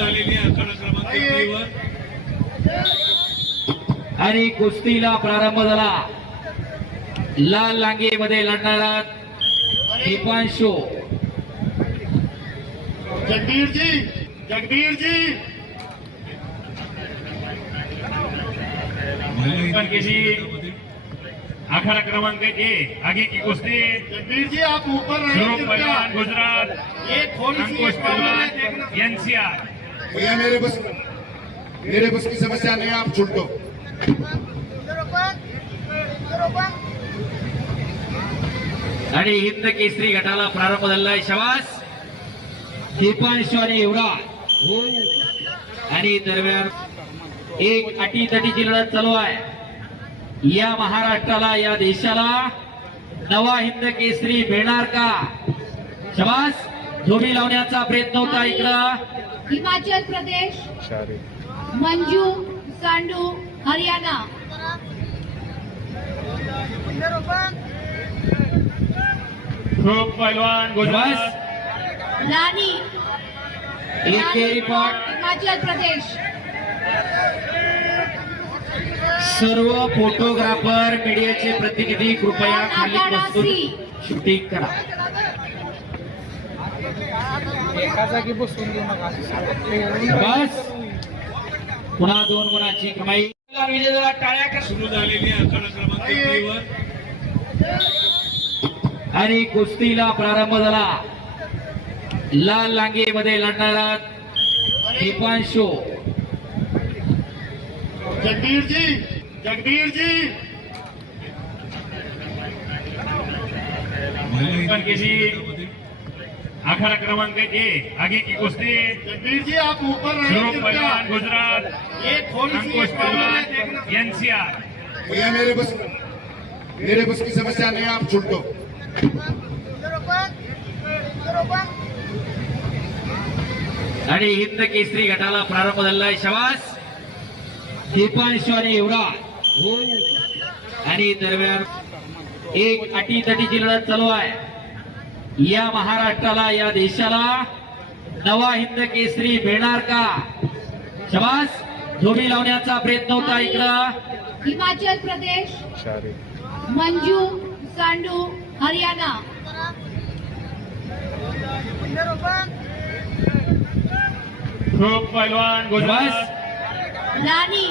झालेली आखाडा क्रमांक 3 वर आणि कुस्तीला प्रारंभ झाला। लाल लांगीमध्ये लढणारा दीपांशु जगबीर जी आखाड़ा क्रमांक 1 आगे की कुश्ती। जगबीर जी आप ऊपर रहे पहलवान गुजरात अंकुश पहलवान एनसीआर। भैया मेरे बस की समस्या नहीं, आप छूट दो। आणि हिंद केसरी गटाला प्रारंभ झाला आहे। शबास दीपांशु आणि युवराज हो आणि दरम्यान एक अटीतटीची लढत चालू आहे। या महाराष्ट्राला या देशाला नवा हिंद केसरी मिळणार का? शबास जोडी लावण्याचा प्रयत्न होता इकडं हिमाचल प्रदेश, मंजू सांडू हरियाणा। खूप पहलवान गुजरात रानी एकेरी पॉट हिमाचल प्रदेश। सर्व फोटोग्राफर मीडियाचे प्रतिनिधी कृपया खाली बसून शूटिंग करा। एका जागी बसून देऊ नका। बस पुन्हा 2 गुणाची कमाई। विजयाला टाळ्या कर। सुरू झालेली आखाडा क्रमांक 3 वर आणि कुस्तीला प्रारंभ झाला। लाल लांगीमध्ये लढणारा दीपांशु जगबीर जी आखाड़ा क्रमांक 1 आगे की कुश्ती। जगबीर जी आप ऊपर रहे पहलवान गुजरात अंकुश पहलवान एनसीआर। भैया मेरे बस की समस्या नहीं, आप छूट दो। आणि हिंद केसरी गटाला प्रारंभ झाला आहे। शबास दीपांशु आणि युवराज हो आणि दरम्यान एक अटीतटीची लढत चालू आहे। या महाराष्ट्राला या देशाला नवा हिंद केसरी मिळणार का? शबास जोडी लावण्याचा प्रयत्न होता इकडं हिमाचल प्रदेश, मंजू सांडू हरियाणा। खूप पहलवान गुजरात रानी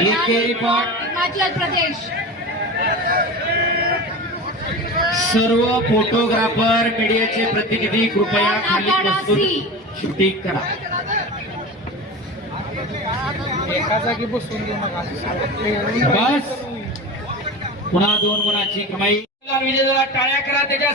एकेरी पॉट हिमाचल प्रदेश। सर्व फोटोग्राफर मीडियाचे प्रतिनिधी कृपया खाली बसून शूटिंग करा। एका जागी बसून देऊ नका। बस पुन्हा 2 गुणाची कमाई। विजयाला टाळ्या करा त्याच्या